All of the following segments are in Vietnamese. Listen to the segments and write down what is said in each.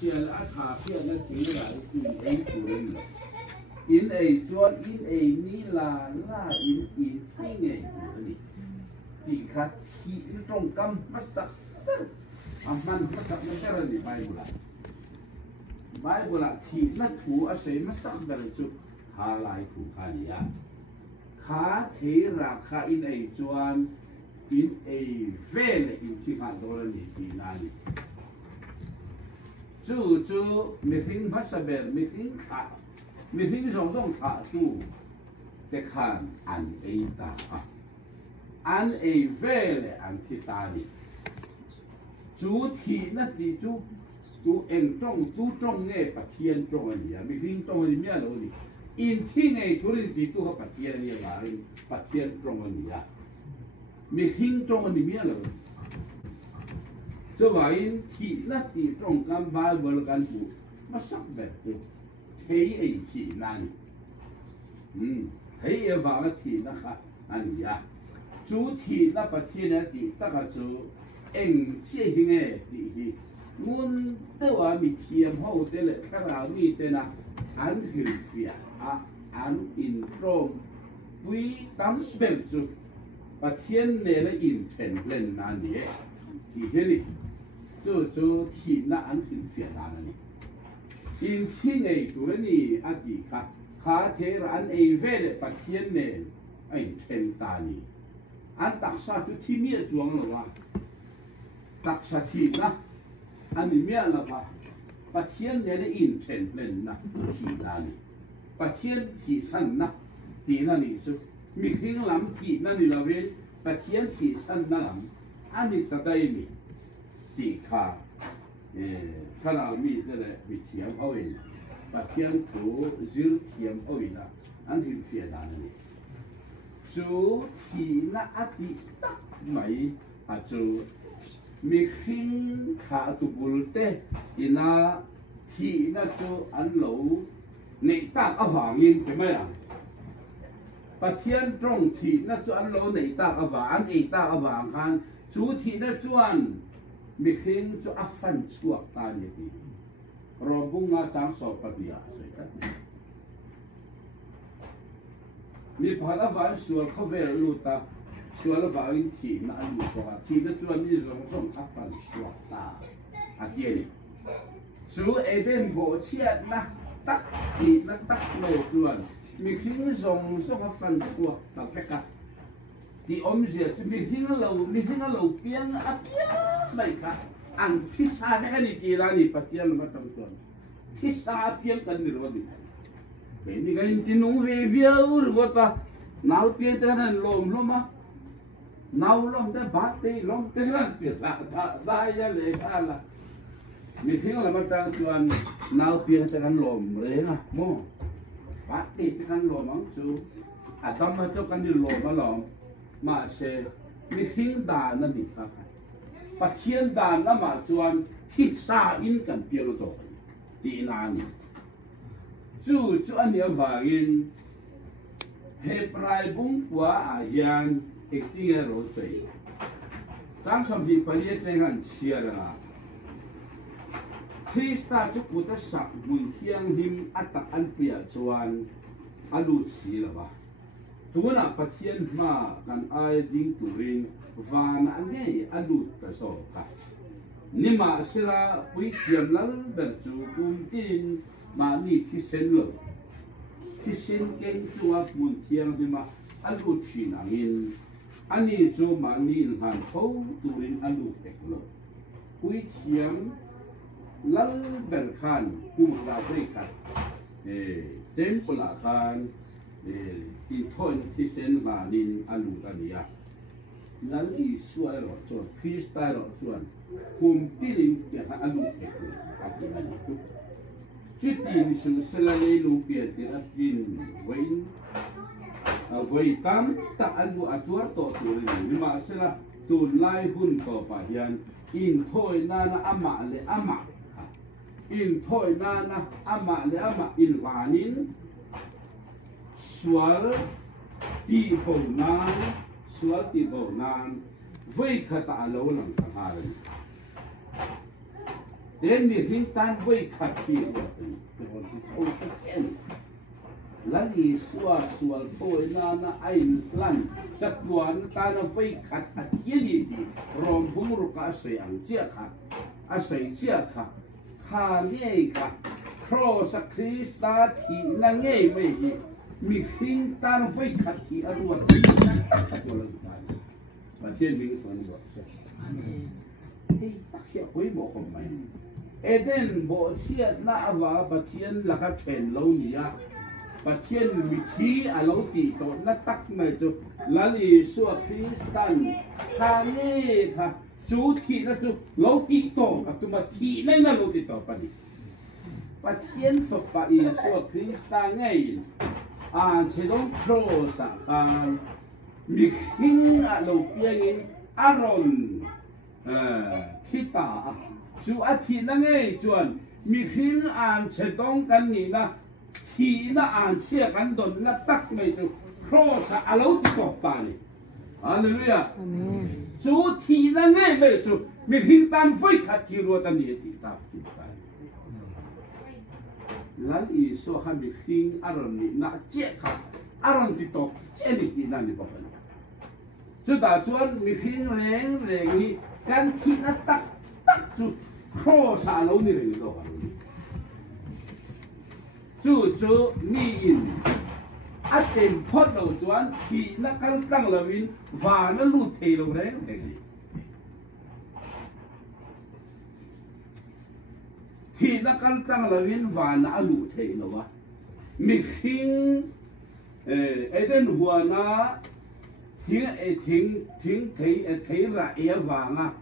chiel a thả phiền nó thiếu là in ấy của mình in ấy cho in ấy ni là in thay nghề của mình thì khát thì trong cam mất sắc man mất sắc nó sẽ là gì Bible là thì nó thủ ở sẽ mất sắc là chút thả lại thủ thả gì à khá thế là khá in ấy cho in ấy về là in thì phản đồ là gì thì là gì chú mình tin phát sinh mình tin khá mình tin song khá chú để khăn anh ấy ta anh ấy về là anh thì ta đi chú thì nó thì chú em trong nghe bát thiên trong anh à mình tin trong anh咩咯đi in thì nghe chú thì chú học bát thiên này là bát thiên trong anh à mình tin trong anh咩咯cho vậy thì nó thì trong cái Bible cái phụ nó sắc đẹp thấy ấy thì nan thấy ở vào thì nó khác anh à chú thì nó bát thiên này thì tất cả chú em chế hình ấy thì muốn đâu à mình thiêm hậu thế này các lão mi thế nào anh hiểu việc anh in trong quý tấm bền chú bát thiên này là in thành lên nan đi chỉ thế này chú thì nó anh hiểu việc là này in thiên này chú này anh đi khá thế là anh ấy về để bát thiên này anh thành ta này anh đặc sắc chú thiên miệt chuông rồi đặc sắc thì na anh đi miệt là ba bát thiên này là in thành lên na thì là này bát thiên thì sanh na thì là này chú mình hình làm thì là này là về bát thiên thì sanh na làm anh đi ta đây mi thì khá khá là mi thế này bị thiểm ôi bát thiên thủ giữ thiểm ôi là anh hiểu việc là này chú thì nó ắt đi tắc mấy chú mình hình khá tụ bùn tê ina thì nó chú anh lâu nảy tắc ở vàng in cái mấy à bát thiên trong thì nó chú anh lâu nảy tắc ở vàng anh nảy tắc ở vàng han chú thì nó chú anh mình hình chú áp phanh chuột ta như thế rồi bung ngã trắng sọt bát bia mi phá là ván xuân không về lụt ta xuân là ván thì mà anh lụt qua thì nó chuẩn bị dùng áp phản xuân ta tiền số Eden bộ chết na tắc thì nó tắc nổi chuẩn mi khi nó dùng áp phản xuân ta phải cả thì diệt mi khi nó lâu biến áp mấy cả ăn thịt sa cái này chỉ là đi bắt tiền mà trong tuần thịt sa biến cái này rồi ini kan tinung view rồi ta nào tiền cho nên lom mà nào lom ta bắt thì lom thế là tiền ta ra lấy ra là mình thấy là bắt đầu tuần nào tiền cho nên lom đấy là mua bắt thì cho nên lom ăn chú tâm mà cho cái gì lom mà lom mà sẽ mình thấy đàn nó đi khác bắt thiên đàn nó mà tuần thì sa in cần tiền rồi thì là chú anh nhớ vàng Hebrai bung qua ayan ektinga rote tang samdi paliet dengan siara Krista chú puta sak bun hiang him atak an pia chuan alut si lawa tuna pathian ma kan ai ding turin van ange alut ka so ka nima sila pui kiam lal ber chu kum tin mà ni thi sen lo thi sen ken chua mun thiang hi ma alu thin angin ani chu ma ni han tho turin alu tek lo pui thiang lal ber khan kum la bre ka temple la khan ti thoi thi sen ma ni alu ta nia lal i suai ro cho Krista ro chuan kum tilin ke alu tek lo ka ti ani chút tiền sự sơ lê lục biển thì đã tiền với tám ta ăn bộ atuar tổ tuổi nhưng mà sơ la tu lai hun tổ phải hiện in thôi na ama le ama in thôi na ama le ama in vanin sual ti bầu nan với khata lâu lắm cả hai đến việc hình tan với khát khí rồi còn cái câu cái chuyện là đi xua xua thôi na anh lan chắc quán ta nó với khát khát thiên gì rồi bung rồi cả sợi ăn chia khát sợi chia khát khá nghe khát cross Krista thì là nghe mấy mi hình tan với khát khí ở ruột và thiên minh phân bộ hey tắc hiệu với bộ không mày Eden bộ chiết na và bát thiên là các thuyền lâu nhỉ bát thiên vị trí ở lâu tỷ tổ na tắc mày cho là lý số Christian hà nghe ha chú thị là chú lâu tỷ tổ à tụi mà thị này là lâu tỷ tổ phải đi bát thiên số bát lý số Christian nghe chế độ cross mi hình ở lâu biển Aaron kita chú thị là nghe chuẩn mi hình chế độ cái này là thì nó ăn xe cán đồn nó tắc mày chú cross à lâu thì có ba này, Hallelujah. Chú thì nó nghe mày chú mình hình tan với khát thì rồi ta nhớ thì ta thì phải. Lần ý số hai mình hình Aaron này nó chết khát Aaron thì tốt chết đi thì nó đi bao nhiêu. Chú ta chuẩn mình hình rèn đi cán thì nó tắc chú cross à lâu này rồi. chú mi tiền phốt đầu chuẩn thì nó căng căng là win và nó lụt thì đâu đấy thì nó căng căng là win và nó lụt thì đâu á mình khiến đến hùa nó tiếng thấy là vàng à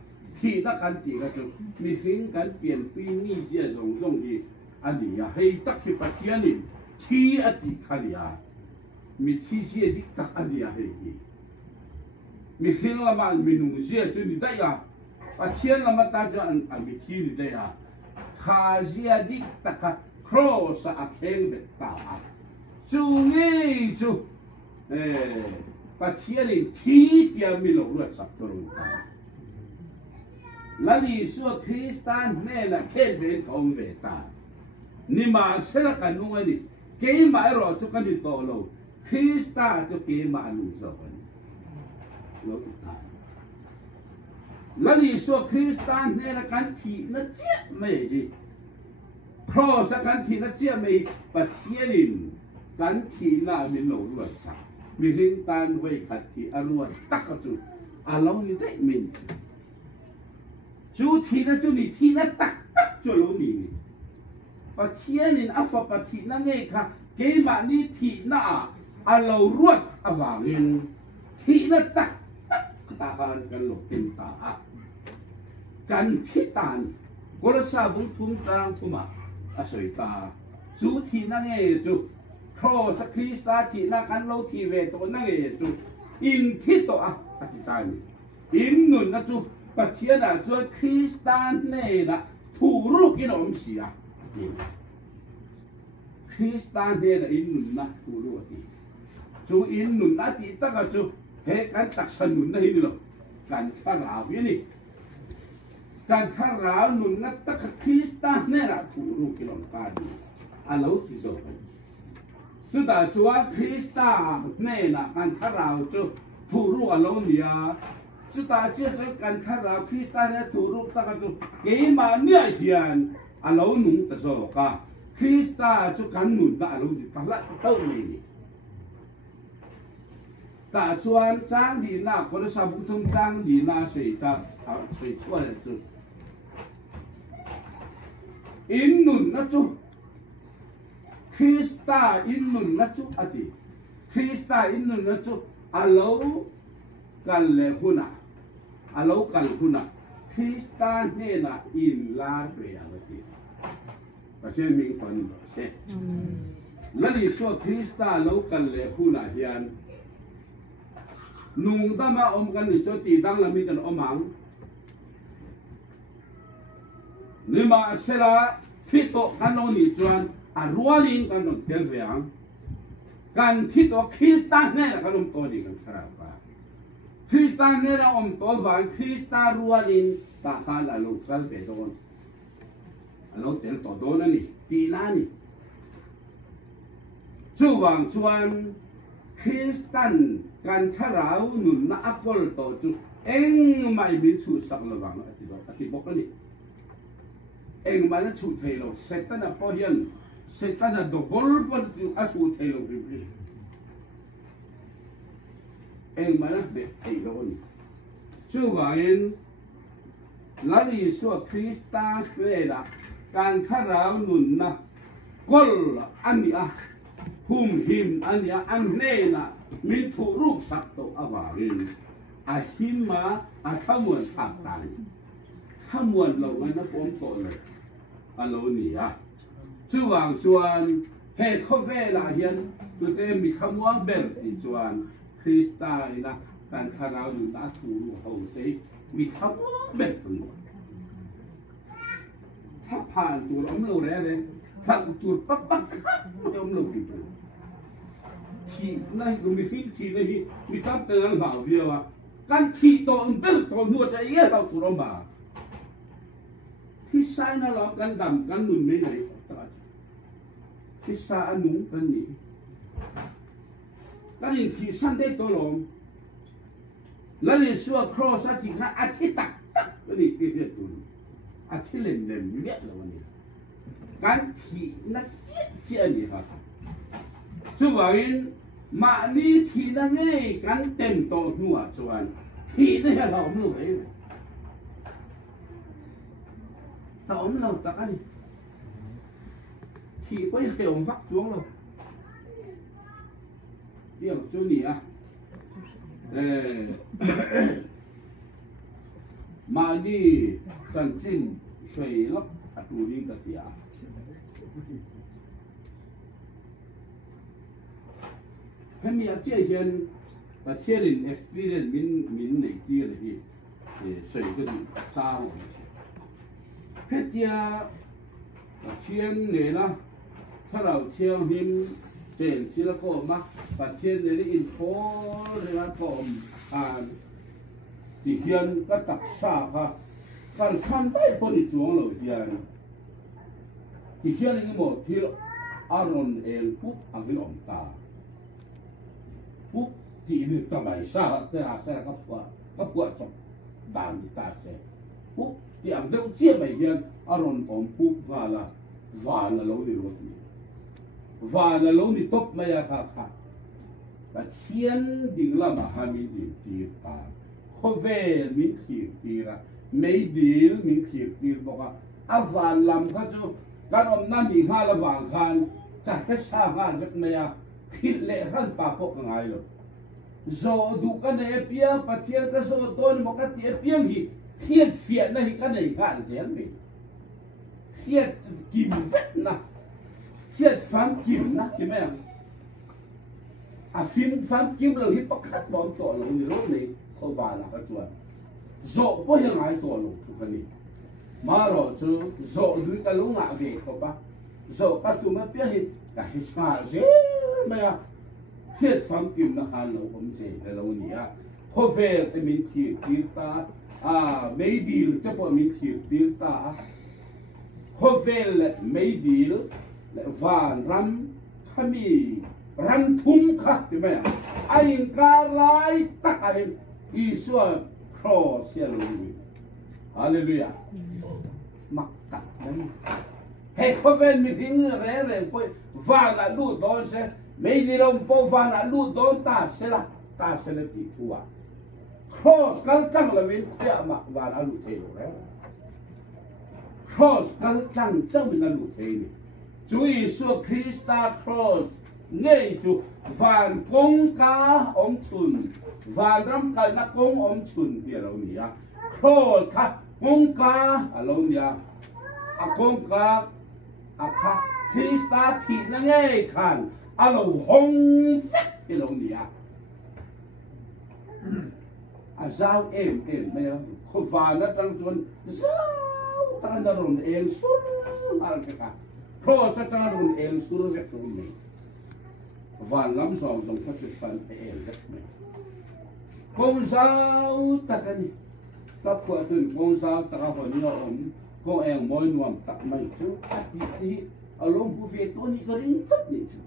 thì nó căng chỉ cái chỗ mình khiến cái biển pin như thế rong đi anh đi à hay tắc khi bắt tiền đi thì anh đi khai à mi thi xe đi tắc anh đi à hay mi khiến là bạn mình nung xe cho đi đây à bắt tiền là mà ta cho anh mi thi đi đây à khai xe đi tắc cross à khen về ta chú nghe chú bắt tiền đi thi tiền mi lâu rồi sắp tới rồi là lý số Christian này là khen về thong về ta nhưng mà sẽ là cái nung này cái mà rồi cho cái gì to lâu Christa cho cái mà nung sao vậy lâu ta là lý số Christian này là cái thị nó chết mày đi cross cái thị nó chết mày bắt thiên cái thị là mình lâu rồi sao mình hình tan với cái thị ăn luôn tắc cái chú lâu như thế mình chú thị nó chú ni thị nó tắc cho lâu mình bắt thiên nên áp phật bắt thiên nó nghe cả cái mà ni thị nó lâu ruột vàng nên thị nó tắc ta hơn cái lục tin taกันพิตานกุลสาบุทุมตรังทุมาอาศัยตาจูทีนั่งเอจูโครสคริสตาทีนั่งกันโลทีเวตัวนั่งเอจูอินทิตัวอ่ะอธิษฐานอินนุนนะจูปัจเจียนะจูคริสตานเน่นะถูรุกินอมเสียคริสตานเน่นะอินนุนนะถูรุกิจูอินนุนนะที่ตั้งจูเฮกันตักสนุนนะฮินโลกันข้าราวินี่การข้าราหนุนนักตะคริสตานเนี่ยนะถูรูกิโลกาดีอาลูที่สุดสุดท้ายจวนคริสตานเนี่ยนะการข้าราจะถูรูอาลูเนี่ยสุดท้ายเชื่อการข้าราคริสตานเนี่ยถูรูตะกันจุเกี่ยมาเนี่ยเทียนอาลูหนุนแต่โซกาคริสตานจุกันหนุนตะอาลูที่ตั้งละเท่านี้แต่ชวนจ้างดีน่าคนละสามบุตรจ้างดีน่าสวยตาสวยช่วยจุอินนุนนะจุคริสตาอินนุนนะจุอดีคริสตาอินนุนนะจุอาลูกันเลหุนะอาลูกันหุนะคริสตาเนี่ยนะอินลาเรียลตีประเทศมิงฟันเสร็จแล้วดิส่วนคริสตาอาลูกันเลหุนะเฮียนนุ่งตามาอมกันนี่จะตีดังละมีกันอมังนี่มาเสละที่โตกันโนนี่จวนรัวลิงกันโนเทียนเสียงกันที่โตคริสตันเนี่ยกันอมโตดีกันสระปาคริสตันเนี่ยอมโตวันคริสตารัวลิงตาคาลาลูกสันเปโดน tiền tổ đô này tì na nè chú hoàng chuan Christian kan kharau nun na akol to chu eng mai bi chu sak lo wang ati bok ni eng mai na chu thei lo setan a po hian setan a do bol pon chu a chu thei lo ri eng mai na be thei lo ni chu wangin lari so Krista khela kan kharau nun na kol ani a hum him ania an na mi thu ruk sak to awangin a hima a thamuan thak tai thamuan lo ngai na pom to le alo ni a chuwang chuan he kho ve la hian tu te mi thamuang ber ti chuan Krista ina kan kharau nu na thu ru ho te mi thamuang ber tuถ้าผ่านตัวอมโลแล้วเลยถ้าตัวปักปักอมโลกินทีนั่นก็มีพิธีเลยมีตั้งแต่หลังบ่าวเดียวว่าการทีตัวมันเป็นตัวนวดใจเงี้ยเราถูกล้มบ่าที่ใส่น่ะเรากันดำกันหนุนไม่ไหนที่ใส่อันนุ่งกันนี่แล้วนี่ที่สั้นได้ตัวลงแล้วนี่สัวครอสที่ข้าอาทิตย์ตักแล้วนี่ที่เรียกตัวอาทิตย์เล่นเมียแล้ววันนี้การที่นักเจี๊ยนี่ครับช่วยมานี่ที่นั่นไงการเต็มโตหัวชวนที่นี่เราไม่รู้เลยเราไม่รู้ตะกันที่ก็ยังเกี่ยวกับฟักจวงเราเดี๋ยวช่วงนี้อ่ะมานี่จันจินช่วยล็อกอัตุลิงกะเตียให้มีอาเจียนประเทศอื่น experience มินไหนที่อะไรที่ช่วยกันสร้างให้เจ้าประเทศเนี่ยนะถ้าเราเที่ยวหิมเป็นศิลปะมาประเทศเนี่ยอินโฟเรียกผมที่เฮียนก็ตักษาค่ะการทำได้คนที่จวงเราเฮียนที่เฮียนนี่หมดที่อารอนเองปุ๊บอังกฤษอมตาปุ๊บที่นี่ทำไมซาแต่อาเซียนก็ปวดจบด่านที่ตาเสียปุ๊บที่อังกฤษเจียบไปเฮียนอารอนอมปุ๊บว่าละเราดีรถนี่ว่าละเราดีตบไม่ยากค่ะแต่เฮียนดิ่งละมาหามีดิ่งตีตาเขาเวมีขีดตีละไม่ดีมีขีดตีบอกว่าอาวานลำเขาจะการอมนั่นดีห้าละวางคันจะแค่สร้างงานจะไม่ยากคิดเละขั้นปากพวกง่ายเลยโซดูกันเนี่ยเพียงปะเทียนก็โซต้นบอกกันเทียนเพียงที่เทียนเฟียนนะที่กันเนี่ยการเสียงนี่เทียนกิมเวทนะเทียนฟันกิมนะเห็นไหมฟิล์มฟันกิมเราที่ประคัดบอลตัวเราในรถนี้เขาว่าละก็ชวนโซพวกยังไงตัวเราทุกคนนี้มารอจูโซดูกันลุงอาเวเขาปะโซปัตตุมาเปียหิกับฮิสมาเสียไม่อะเทียดฟังกิมนะฮันเราผมเสียเราเนี่ยเขาเวลแต่มีทีตาไม่ดีลจะพอมีทีตาเขาเวลไม่ดีลวานรำขมีรันทุ่มค่ะใช่ไหมไอ้การไล่ตักไอ้อีสวดครอเสียลงฮาเลลูยามักตักนั้นเฮ้เขาเป็นมีทิ้งเร่ไปวานาลูดอนเสไม่ดีลงพอวานาลูดอนตาเสละติทัวครอสกันจังเลยเจ้ามักวานาลูเทโลแล้วครอสกันจังมีนาลูเทนี่จุยสัวคริสต์ครอสngay chú vạn công cá ông chun vạn rắm cái nát công ông chun kia lâu nhỉ à khô cá công cá lâu nhỉ à công cá cá Krista thịt nó ngay khăn lâu hong phết kia lâu nhỉ à sao em mấy khô vạn nó tăng chun sao tăng nó run em xuống cái cả khô tăng nó run em xuống cái run này vạn lắm rồi đồng phát triển phần em rất mạnh công giáo ta cái các vợ thuyền công giáo ta có phần nhỏ có em mỗi nuông tập mày chú hạt đi ở lông bù phê tôi như cái rinh thấp như chú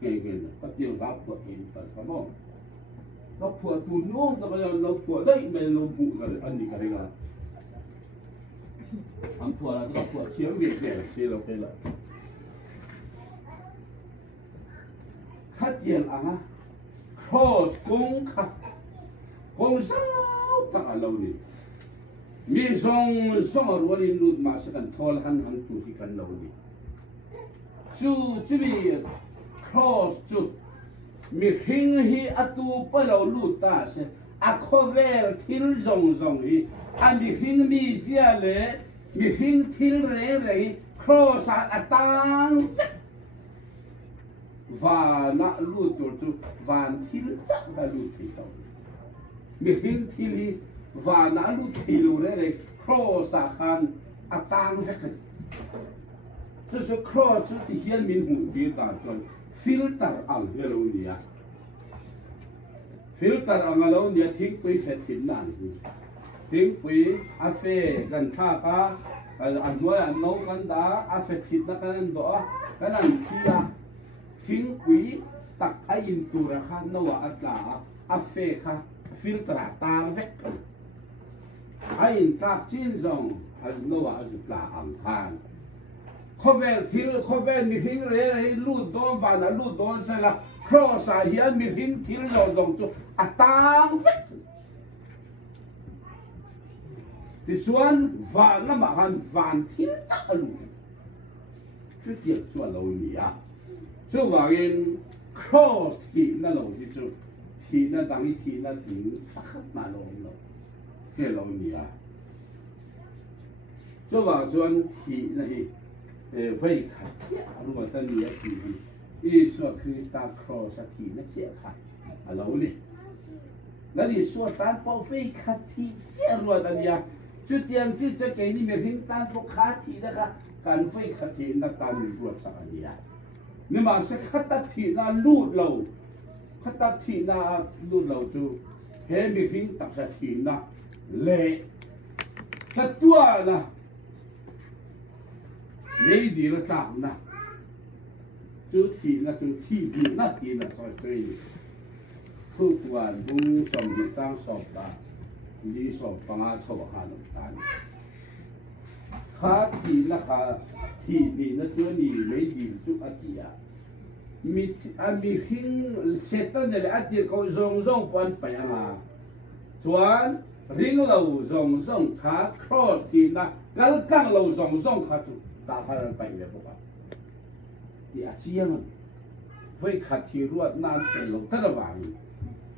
cái có tiêu gạo của em phải không không nó phở tụt nuông rồi bây giờ nó phở đấy mày nó bù cái anh đi cái này anh phở là nó phở chiếm việc để xí đâu cái là khát tiền à cross cũng khát cũng sao ta lâu đi mi song ở ruộng lụt mà sẽ cần thol han tụt thì cần lâu đi chú bị cross chú mi hình hi atu pa lâu lụt ta sẽ cover thil zong hi mi hình mi zia le mi hình thil re cross tang và nã lụt chú van thil chắc là lụt thì đâu mi hình thil hi và nã lụt thì lụt đấy cross khan tang vẹt thế số cross thì hiện mình hụt đi ta chọn filter ang hello nia filter ang hello nia thích quý phết thìn nàn thích quý afe gần tha ka anh nói anh nấuกันđã afe thìn naกันđó cái này kia thích quý tắc ai in tu ra khan nóว่าatla afe ka filter tang vẹt ai in tắc chín dòng anh nóว่าatla ang khan cover mi hình re lụt đón và nó lụt đón sẽ là cross hiện mi hình thil rồi dòng chú tang vẹt thì xuân và nó mà han vạn thil chắc lụt chú tiếc chú lâu nhỉ à chú vào in cross thì nó lâu chú thì nó đằng thì nó tính khắc mà lâu cái lâu nhỉ à chú vào xuân thì này vậy khát chết lúc mà ta nhớ thì ý sốคือตา cross ที่นั่นเสียค่ะเราเลยแล้วอีส่วนตาพอvậy khátที่เสียรัวตาเนี่ยจุดยังที่จะเกี่ยนี่ไม่ถึงตาพอkhátที่นะคะการvậy khátที่นั่นตามีรัวสักเนี่ยนี่มาสักkhátที่นั่นลูดเราkhátที่นั่นลูดเราจูเห็นไม่ถึงตักสักที่นั่นเละสักตัวนะไม่ดีละจังนะจุดที่นะจุดที่ดีนะที่นะซอยเกยทุกวันดูสมดีตั้งสอบตาดีสอบปังอาสอบหาหนุตันข้าที่นะข้าที่ดีนะจุดนี้ไม่ดีจุดอัติยามีหิ้งเสร็จตั้งแต่อัติยาเขาส่งปันไปยังไงส่วนริ้งเราส่งขาครอสที่นะกังเราส่งขาจุดตาพารันไปเลยพวกเราที่อาเซียนไว้ขัดที่รวดน้ำเป็นลงตะระวัง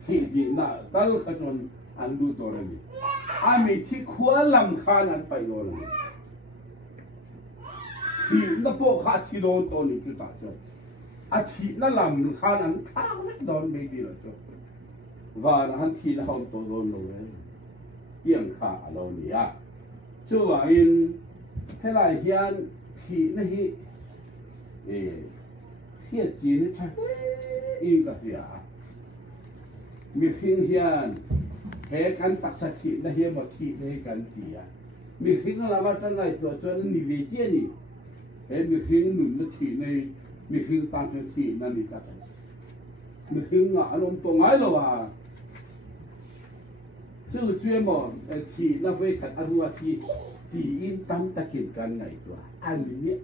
ที่ดีน่าตาลุขจนอันดูตัวนี้มีที่ขวาลำคานันไปเลยที่นั่นพวกขาดที่โดนตัวนี้จุดตาจบที่นั่นลำคานันข้าวไม่โดนไม่ดีเลยจบว่านั่นที่นั่นเขาตัวโดนเลยเกี่ยงขาเราเนี่ยจู่ว่าอินให้หลายเฮียนที่นี่เฮียจีนใช่อินกับเฮียมีเพียงเฮียนแห่กันตักสักทีนะเฮียหมดที่ในกันที่มีเพียงเราว่าตั้งแต่ตัวจนนิเวศเจนี่แห่มีเพียงหนุนที่ในมีเพียงตั้งที่นั่นนี่จัดมีเพียงอารมณ์ตรงไหนหรอวะจู่เชื่อมที่นั่นไว้ขัดอารมณ์ที่อินตั้งตะเกียบกันไงตัวอันนี้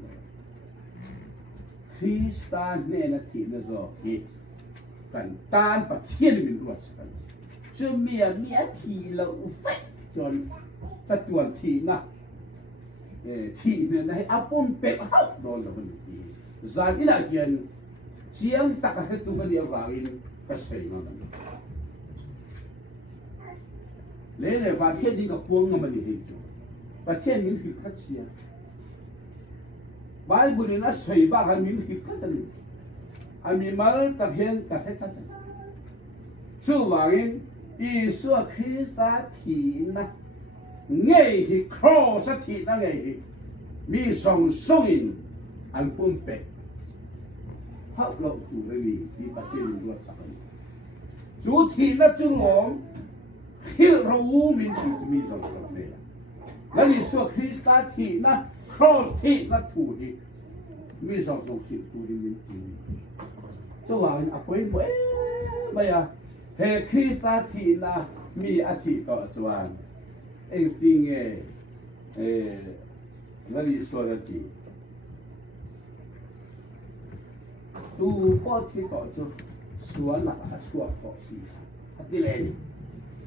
คริสตานเนี่ยนะที่นั่นก็กันตานประเทศเป็นรัวสักจนเมียที่เราเฟจนจะจวนที่นะที่เนี่ยนะให้อาปุ่นเป็ดเขาโดนแล้วมันดีจากนี้ละเกียนเสียงตักให้ตัวมันเดียววางินก็ใช่มามันเลยว่าเทียนนี้ก็พวงมันดีจริงประเทศนี้คือขัดเสียบายบุญนั้นสวยบ้ากันมีคือขัดกันอันมีมาลตะเพียนตะเพียนกันจู่ว่าเองอีสัวคริสต์ที่นะเงยที่ครอสที่นะเงยมีส่งอินอันปุ่มเป็ดพับเราถูเรื่องที่ประเทศนี้ด้วยสักจู่ที่นะจู่หลงที่เรามีที่มีส่งกันเนี่ย แล้วนี่ส่วนคริสต์ที่นะครอสที่นะถูกที่มีสองที่ถูกที่มีเจ้าว่ามันอ่ะเป็นไม่อะเฮคริสต์ที่นะมีอาทิตย์ต่อส่วนเองจริงแล้วนี่ส่วนที่ดูพ่อที่ต่อจะส่วนหลักส่วนต่อที่ที่เลย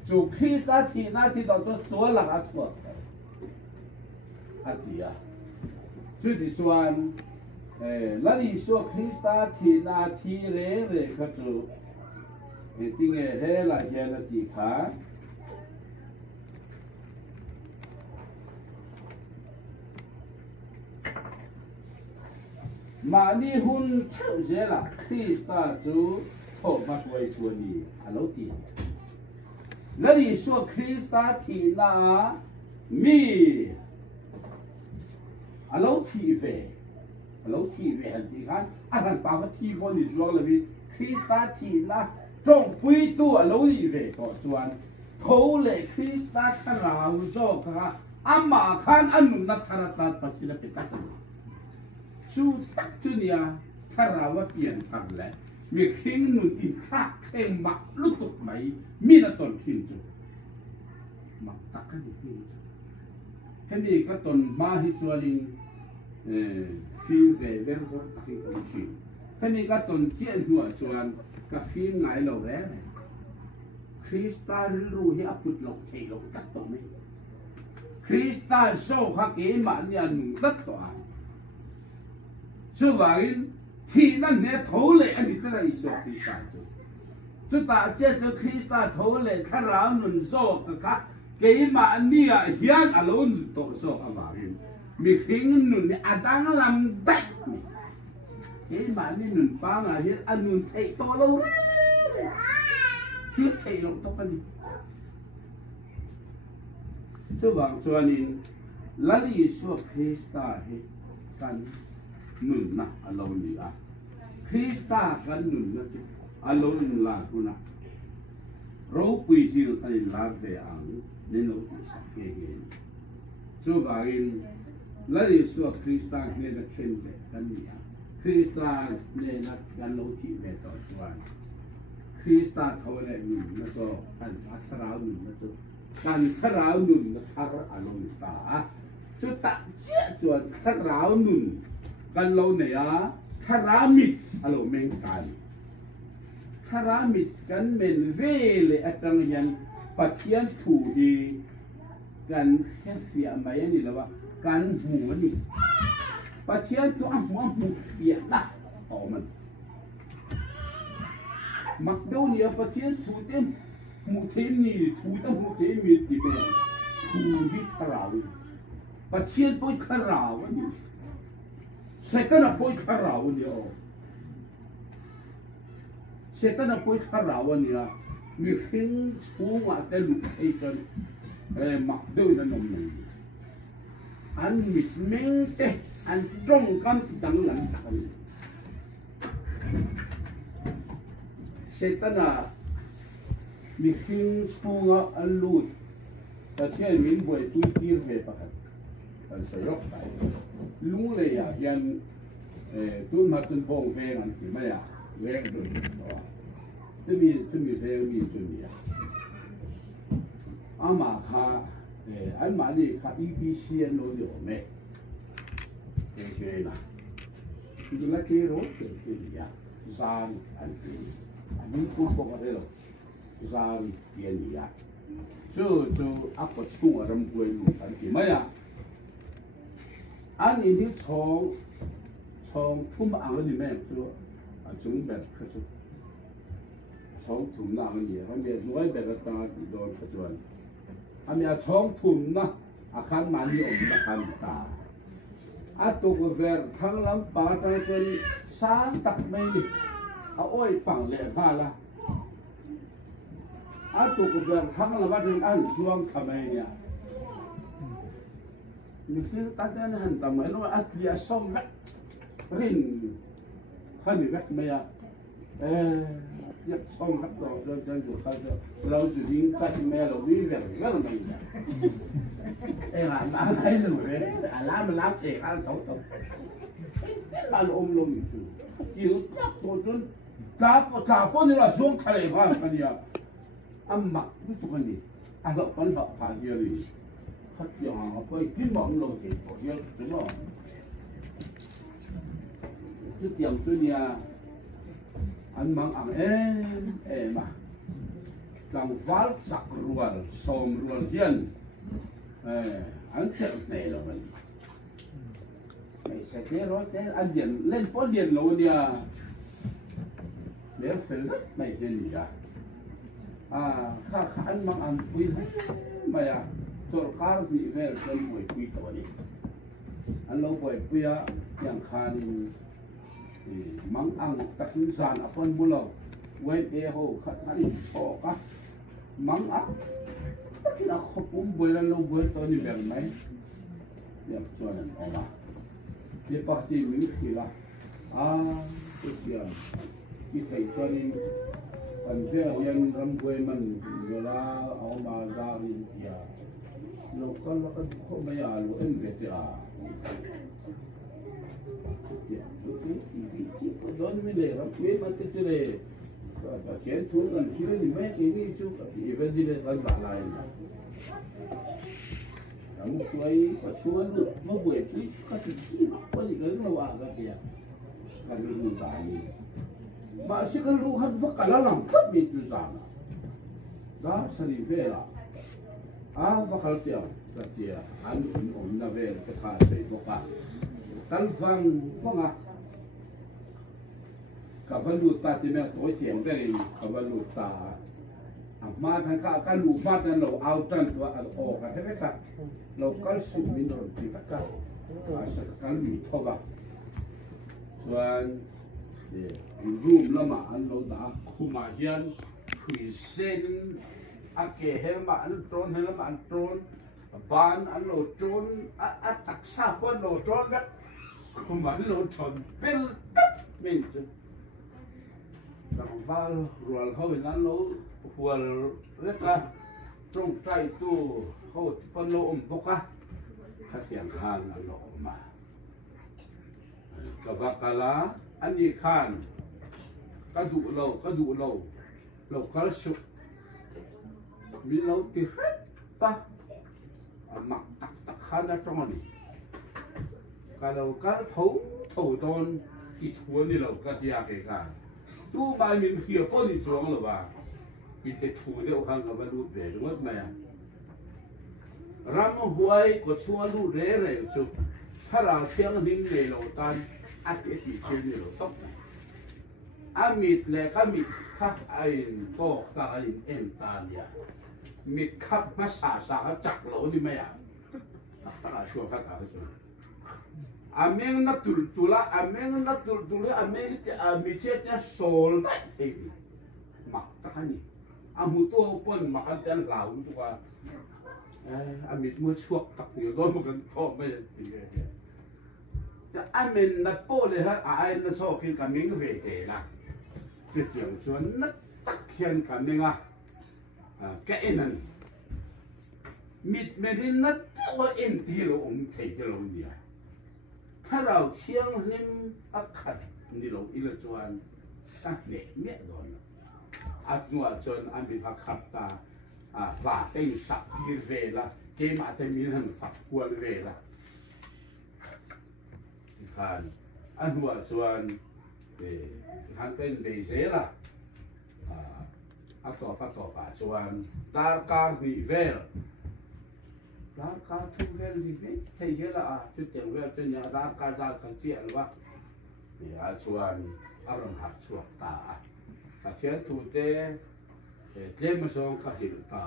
จูคริสต์ที่นะที่ต่อจะส่วนหลักส่วนอันเดียจุดที่ส่วนแล้วนี่ส่วนคริสต์ที่นาที่เร่ก็จะจริงเฮล่าเฮล่าที่ขามานี่หุ่นเท่าเสียละคริสต์จูโทมาไว้ตัวนี้ฮัลโหลที่แล้วนี่ส่วนคริสต์ที่นามีฮัลโหลทีวีฮัลโหลทีวีอันที่กันอันนั้นปากทีคนนี่ร้องเลยคริสต์ที่ละจงปุยตัวฮัลโหลทีวีต่อส่วนเขาเลยคริสต์ขราวโซ่ค่ะอามาขันอันนู้นนักธนาคารปัจจุบันเป็นตัดสู้ตัดจุเนี่ยขราวเปลี่ยนทางแล้วมีเข่งนุ่นอินข้าเข่งมักลุกตุกไหมมีนักตนทิ้งจุมักตักกันทิ้งเห็นดีก็ตนมาฮิจวลิงฟิล์มเวลก็ทิ้งกันทิ้งเห็นดีก็ตนเจียนหัวจวนก็ฟิล์มไงเราแล้วคริสต์รู้ให้อพุทธหลงเทหลงตัดตัวไหมคริสต์โซ่ข้าเกมันเนี่ยหนุ่มตัดตัวช่วยที่นั่นเนี่ยทุเลยอันนี้ก็ได้ส่วนคริสต์จุดตาเจ้าคริสต์ทุเลยข้าเราหนุนโซ่ก็เกี่ยมันเนี่ยเฮียนอารมณ์ตัวโซ่อะไรมีขิงหนุนเนี่ยอาดังลำดักเกี่ยมันนี่หนุนปังอะไรอันหนุนเทตัวเราที่เทลงตัวกันช่วงส่วนนี้ลัลลี่ส่วนคริสต์ให้กันหนุนนะอารมณ์นี่อ่ะคริสต์กันหนุนนะอารมณ์ลาคุณนะเราคุยที่เราลาเสียอังนี่เราสังเกตเห็นช่วงแล้วที่ส่วนคริสต์เนี่ยจะเข้มแข็งกันเนี่ยคริสต์เนี่ยนักการโลจิเมตอดวันคริสต์เขาเนี่ยหนุนนะก็การขราวหนุนนะก็การขราวหนุนนะขราวอารมณ์ตาจุดตัดเสียจวนขราวหนุนกันเราเนี่ยขรามิดอารมณ์เมงกันขรามิดกันเป็นเวลอัตรังยันปัจจัยถูดีกันแค่เสียมาอย่างนี้แล้วว่ากันหัวนี่ปัจจัยตัวหัวหูเสียละอ๋อมันมักเดี๋ยวนี้ปัจจัยถูเต็มหูเต็มนี่ถูเต็มหูเต็มมีติเป็นถูที่ขราวปัจจัยตัวขราวนี่เสร็จแล้วป่วยขราวเนี่ยเสร็จแล้วป่วยขราวเนี่ยมีหิ้งชูมาแต่ลุกไอ้กันมักดูนั่นนมอันมิดเมงเตอันตรงกันดังหลังกันเสร็จแล้วมีหิ้งชูมาอันลุดแต่เช่นมินป่วยตุยตีร์เสียปะกันอันสยบไปลุงเลยยันตุ้มหัดตุ้มพงเฟงอันที่ไม่แรงด้วยจะมีเฟงมีจุดนี้อามาค่ะอันมานี่ค่ะอีพีเชียนโนเดียวไหมเฉยๆนะดูแลที่รถเกิดเนี่ยซาร์อันนี้ตุ้มพงอะไรหรอซาร์เกียร์เนี่ยจู่อัปชั่วรำกวยลูกอันที่ไม่อันนี้ที่ช่องทุ่มอ่างนี่แม่ตัวจุ่มแบบกระชุบช่องทุ่มอ่างนี่เขาเรียกน้อยแบบตาที่โดนกระชวนอันนี้ช่องทุ่มนะอาคารมันนี่อมอาคารตาอัตุกเวรทั้งลำปาตะเป็นสามตักไม่เอาอ้อยฝั่งเลี้ยผ้าละอัตุกเวรทั้งลำว่าเป็นอันช่วงทำไมเนี่ยมีที่ตัดนั้นหันตามเหมือนว่าอัตยาส้มแวะรินขันแวะไม่อะ nhất xong hấp đồ cho chân chủ khai cho lâu chủ đi chạy mẹ lâu đi về rất là mình đây là bạn thấy rồi đấy làm trẻ ăn tốt tốt bạn ôm lông chịu chắc tôi chân cả con là xuống khai vào cái gì ăn mặc cái tụi này ăn lẩu con lẩu phải nhiều gì thật giờ họ phải kiếm món lẩu thì có nhiều đúng không chứ tiền tôi nhà ăn măng ăn em mà càng vál sặc ruột sòm ruột hiền ăn chậm này là mình sẽ thế đó thế ăn điện lên phố điện lâu nha để phải rất này hiện gì khá ăn măng ăn quý mà rồi cá bị về trên buổi quý tối ăn lâu buổi quý yang khan mang ang takin san apon bulo wen ho khat ani so ka mang a takin a khopum boilan lo boi to ni ber mai ya chuan oma ye parti mi kila ki thei chuan an ve yan ram boi man yola oma za ri ya lo kan la kan ko ma ya lo en ve te don mi le ram me man te le ba chen thu gan ki ni me ki ni chu i ve di le kan ba lai ram kuai pa chuan lu mo bue pi ka ti ko ni ga no wa ga ya ka ni ba ni ba si ka lu hat va ka la lam khat mi tu za na da sari ve la va kal tia ka tia an om na ve ka kha se bo ka tal vang kavalu ta ti me to thiam te ri kavalu ta ma than ka lu ma tan lo au tan to al o ka te ka lo kal su min ro ti ka sa kal mi tho ba chuan room lama an lo da khuma hian khui sen a ke helma an tron helma an tron ban an lo tron a taksa pon lo tron ka khuma lo tron pel min đang vào rồi họ bên anh lâu vừa rất là trong trái tu họ phân lô bốc á khách hàng hàng là lỗ mà cái vật cái lá anh đi khan cái dụ lâu lâu cái sụp mi lâu thì hết ta mặc tắc khan ở trong này cái lâu cái thấu đòn thì thua đi lâu cái gì cái tu mai mình kia có đi xuống rồi bà bị tết thu đều khang cái lúa về đúng không mày ram huai có xua lúa rễ này chứถ้าเราเที่ยงดิ้นเลยเราตอนอาทิตย์ที่เที่ยงเราต้องมิดเลยก็มิดคับไอ้ก็ตาไอ้เอ็มตาเนี่ยมิดคับมาสาจักเรานี่ไม่อ่ะตั้งแต่ช่วงข้าตาช่วงAmeng na tultula, ameng mitya sol tak ini. Mak takani. Amuto pun makan tiang laun tu kan. Amit mu suak tak ni, don bukan kau macam ni. Amen na boleh ai na sokin kami ngevete lah. Ketiang cuan na takhian kami ngah keenan. Mit merin na tawa enti lo thei lo dia. ถ้าเราเที่ยงนิ่มอักขัดนี่เราอิเลจวนตั้งเด็กเมียโดนอัดนัวจนอันเป็นพักขับตาว่าเต็งสับพีเวละเกมอาจจะมีทั้งฝักกวนเวละทานอันนัวจวนทานเป็นเบเซละอัตต่อป่าจวนตาการดีเวลร้านค้าทุกเรื่องที่นี่ใช่เยอะละชุดอย่างเรื่องเช่นอย่างร้านการกันเจียนว่าเนี่ยชวนอารมณ์หักชวนตาเทียนถูเตเล่มสองก็เห็นตา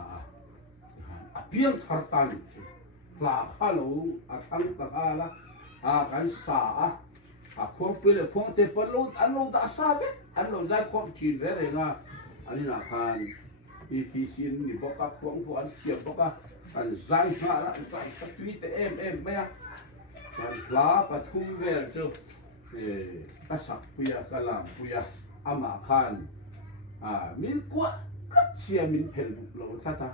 เพียงสัตตันปลาข้าลูทั้งตะการละกันสาควงไปเลยควงเตปลูอันลูดาซาเวอันลูได้ควงจีนเรื่องอ่ะอันนี้นะคันพีซีนี่บอกกับควงพวกเสียบบอกกับอันใจหาละอันใจสักทีแต่เอ็มไม่อะมันปลาปลาทุ่งเวลเจ้าสักปุยกะลำปุยอามาคัน min quá chia min phèn lâu ta ta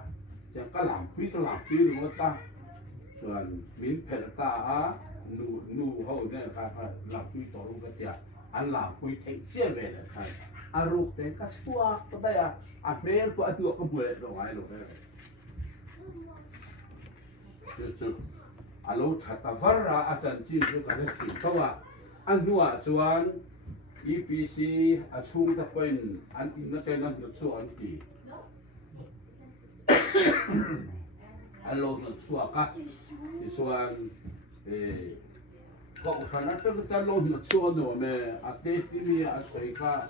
chẳng có làm quý luôn ta rồi min phèn ta nu hậu này là làm quý tổ luôn cái gì anh làm quý thành chia về là khai rục đến các chua có đây về của tôi có buổi rồi ai rồi chứ alo thata varra acan chi chu ka thi kawa an nuwa chuan EPC achung ta point an in na ten an chu an ti alo na chua ka ti chuan ko khana ta lo na chu no me ate ti mi a choi ka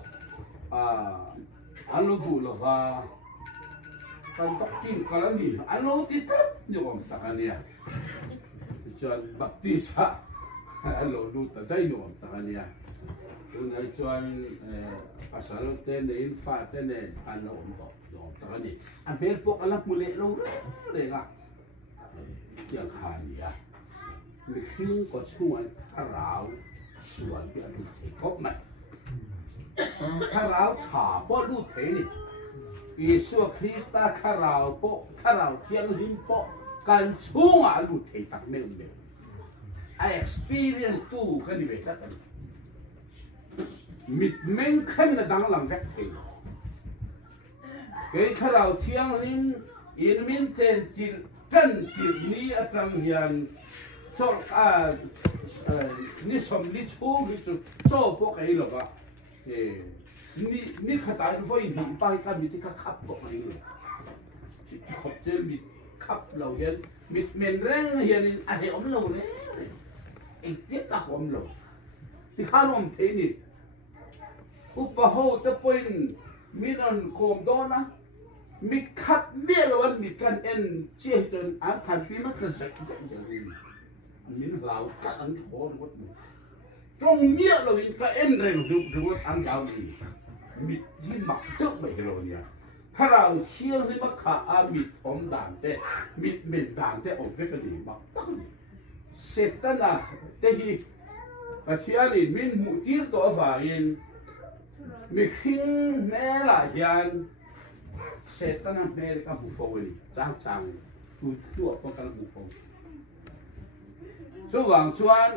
alo bu lo va kan tok kin kala ni alo ti tat ni om ta kania chuan baptisa alo lu ta dai no ta kania unai chuan pasal te ne in fa te ne an lo om to ta kani an bel pok ala mule lo le la yang khania mi khin ko chuan rao suan bi an te kop mai rao tha bo lu te ni Yesus Kristus karau po karau tiang lim po kan chunga lu thei tak me I experience tu kan ni ve ta kan mit men khan na dang lang vek thei ke karau tiang lim in min ten til tan til ni atang hian chol ni som ni chu ni chu so po kai lo ba ni khata vo in hi pai ka mi ti ka khap ko mai le khop je mi khap lo hian mi men reng hian in a he om lo le e ti ka om lo ti kha nom the ni upa ho ta point mi non kom do na mi khap mi lo wan mi kan en che ton an khan fi ma kan sak ja min lao ka an ho mo trong miệng là mình cái em này được ăn gạo gì mít gì mặc tức vậy rồi nhỉถ้าเราเชื่อที่มักขามิดอมด่านเตมิดเม็ดด่านเตอมเฟกันดีมักตั้งเสร็จตั้งนะแต่ที่ประเทศนี้มินมุติตัวฝ่ายมิขิงแม่ละยันเสร็จตั้งนะแม่ก็บุฟเฟ่เลยจังตัวป้องกันบุฟเฟ่ส่วนชวน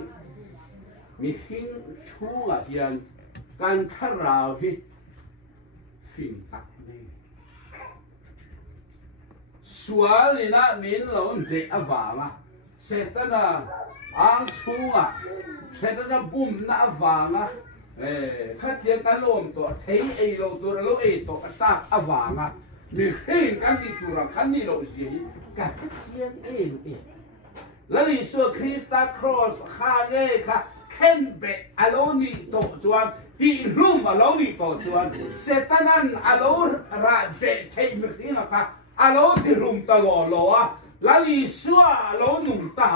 มีหิ้งชูอ่ะยันการข้าราวที่สิ่งตักนี่ส่วนนี้นะมีเราเด็กอวามาเสร็จนะอ่างชูอ่ะเสร็จนะบุ้มนะอวามาข้าเทียนกันลมตัวเทไอเราตัวเราไอตัวตาอวามามีหิ้งกันที่ตัวเราคันนี้เราเสียกันเทียนเองแล้วนี่ส่วนคริสต์ครอสข้าเง่ค่ะเข็นเบะอโลนี่โตจวนที่รุ่มอโลนี่โตจวนเซตันันอโลระเบะเทมิรินะคะอโลที่รุ่มตลอดล้อแล้วลิสัวอโลนุ่งตา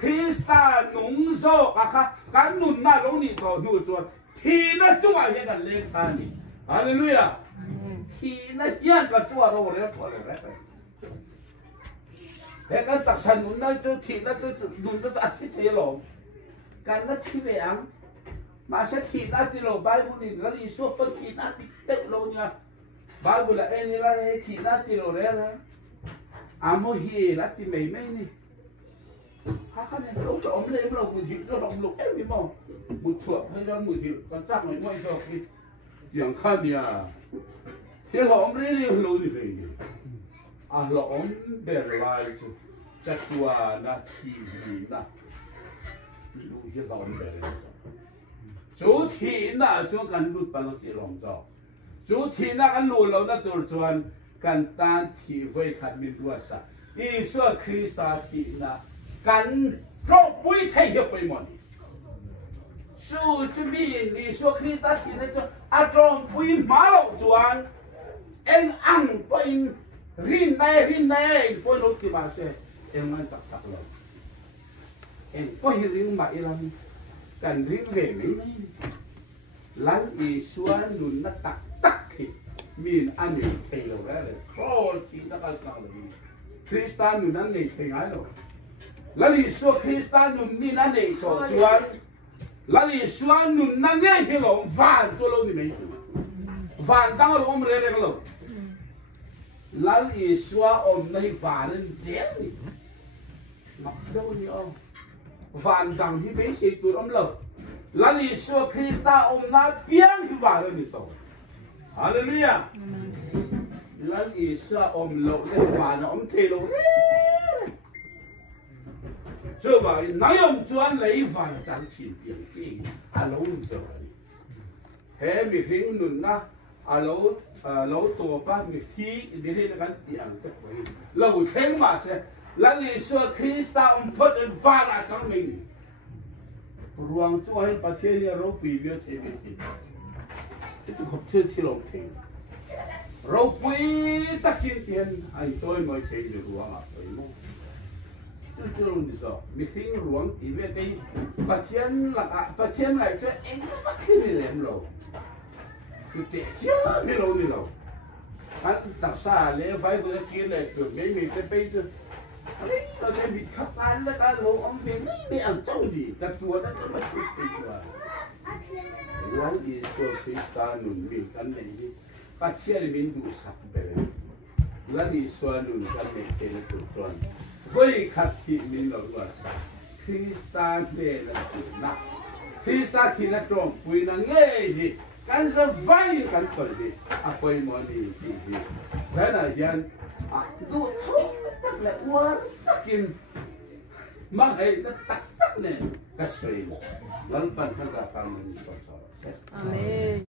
คริสตานุ่งโซกะค่ะกันนุ่นน่ะโลนี่โตนู่จวนทีน่ะจั่วเฮ็ดกันเล็กตานี่ฮาเลลูยาทีน่ะเฮียนกับจั่วเราเลยพอเลยแต่กันตักสันนุ่นน่ะจะทีน่ะจะนุ่นจะอาทิตย์เทลงกันนัดที่เวียงมาเสถีนัดที่เราใบบุญนี่แล้วอีส่วนเป็นที่นัดที่เตะเราเนี่ยใบบุญละเอ็นนี่ละเอ็นที่นัดที่เราเรียนนะอาโมฮีนัดที่ไม่นี่ฮะกันเนี่ยเราจะอมเลยเราบุญที่เราลงลูกเอ็นนี่มั้งบุญชั่วให้เราบุญที่กันจักหน่อยไม่ชอบคิดอย่างข้าเนี่ยที่เราอมเลยเราดีเลยเราอมเบลล์ไว้จุดจักรวาลที่ดีนะลูกที่เราเนี่ย主题那就跟路把那些笼罩，主题那个路เรา那ตัวจวนกันตานที่ไว้ขัดมีตัวสัตว์อีส่วนคริสต์ที่นะกันรบไว้ไทยไปหมดสู้จะมีอีส่วนคริสต์ที่นะจะอาจงไว้มาเราจวนเอ็งอังไปรินในพวกนู้นที่มาเสียเอ็งมันจับเราเอ็งพอเห็นริงมาอีหลังกันริ้วเวไม่ลันอีส่วนนุ่นนักตักที่มีอันนี้เทลแล้วเลยโคตรที่นักการเลยคริสต์นุ่นนั่นเลยเทง่ายเลยลันอีส่วนคริสต์นุ่นนี่นั่นเลยตัวส่วนลันอีส่วนนุ่นนั่นเนี่ยที่เราวานตัวเรานี่ไม่ phản tăng ở ông rê rê lâu lăn ý xóa ông này phản dễ mặc đâu nhỉ ông phản tăng thì bây giờ tụi ông lâu lăn ý xóa Krista ông na biang thì phản đi tàu Hallelujah lăn ý xóa ông lâu để phản ông thế lâu cho vậy nói ông chuyên lấy phản chẳng chỉ biển gì lâu rồi hè mi hình nụn na lâu tổ ba mi thi đi lên cái tiếng cái vậy lâu khen mà sẽ là lý do Krista ông phật phá ra trong mình ruang cho hay bắt thiên nhà râu bì biểu thế bị cái tụ hợp chơi thi lòng thế râu bì tất nhiên tiền ai chơi mới chơi được ruang à vậy luôn chứ luôn đi sao mi hình ruang thì về đây bắt thiên lại cho em bắt thiên này làm lâu cái chưa đi lâu anh đặc xa lẽ phải vừa kia này từ mấy mình cái bây giờ đấy ở đây bị khắp ăn là ta lâu ông về mấy ăn trong gì ta chùa ta mà chụp đi chùa quán đi chùa thì ta nụn mình cái này đi bắt chia thì mình đủ sạch về là đi xóa nụn cái này cái này tụt tuần với khát thì mình là quá sạch khi ta về là tụt nặng khi ta thì là trộm quỳ là nghe gì kan sa vai kan pergi apa yang mau di karena yang tu tak lewat takin mahai tak ne kasih lalu pan kan akan menjadi. Amin.